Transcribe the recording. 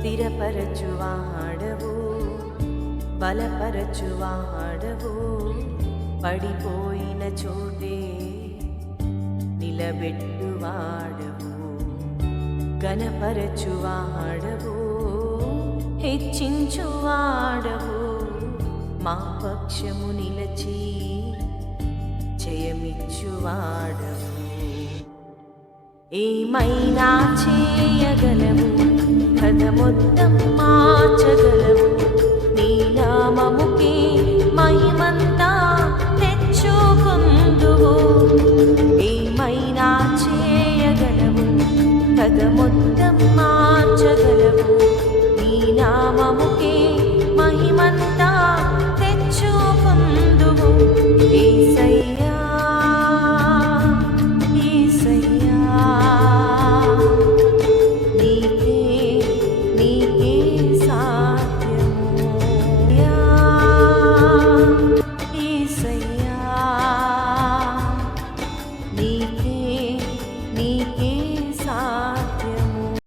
స్థిరపరచువాడవు బలపరచువాడవు పడిపోయిన చోటే నిలబెట్టువాడవు ఘనపరచువాడవు హెచ్చించువాడవు మా పక్షము నిలచి జయమిచ్చువాడవు ఏమైనా చేయగలవు కథ మొత్తం మార్చగలవు నీ నామముకే మహిమంతా తెచ్చుకుందువు ఏమైనా చేయగలవు కథ మొత్తం